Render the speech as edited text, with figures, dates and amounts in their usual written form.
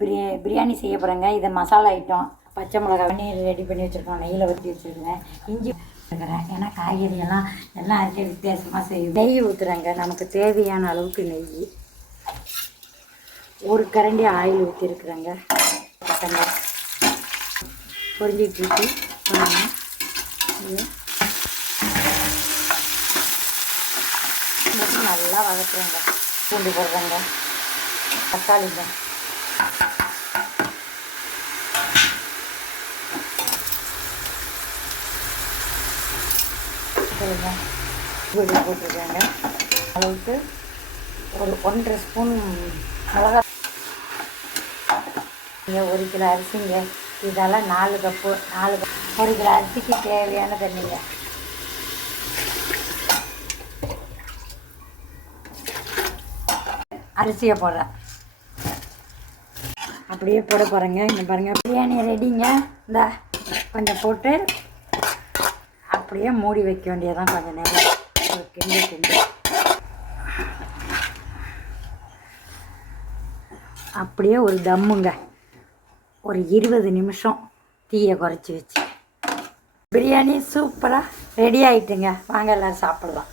பிரியாணி செய்ய போகிறேங்க. இதை மசாலா ஐட்டம் பச்சை மிளகா பன்னீர் ரெடி பண்ணி வச்சுருக்கோம். நெய்யில் ஊற்றி வச்சுருக்கேன். இஞ்சி இருக்கிறேன். ஏன்னா காய்கறியெல்லாம் எல்லாம் அரைச்சி வித்தியாசமாக செய்யும். நெய் ஊற்றுறேங்க. நமக்கு தேவையான அளவுக்கு நெய். ஒரு கரண்டி ஆயில் ஊற்றிருக்குறேங்க. பசங்க பொரிஞ்சிட்டு ஊற்றி நல்லா வதக்குறேங்க. பூண்டு போடுறேங்க. தக்காளிங்க போட்டிருக்காங்க. அளவுக்கு ஒரு 1.5 ஸ்பூன் மிளகா. 1 கிலோ அரிசிங்க. இதெல்லாம் 4 கப்பு 1 கிலோ அரிசிக்கு தேவையான தண்ணிங்க. அரிசியை போடுறேன். அப்படியே போட போகிறேங்க. இங்கே பாருங்கள், பிரியாணி ரெடிங்க. இந்த கொஞ்சம் போட்டு அப்படியே மூடி வைக்க வேண்டியதான். கொஞ்சம் நேரம் ஒரு கிண்டு அப்படியே ஒரு தம்முங்க. ஒரு 20 நிமிஷம் தீயை குறைச்சி வச்சு பிரியாணி சூப்பராக ரெடி ஆகிட்டுங்க. வாங்க எல்லோரும் சாப்பிட்லாம்.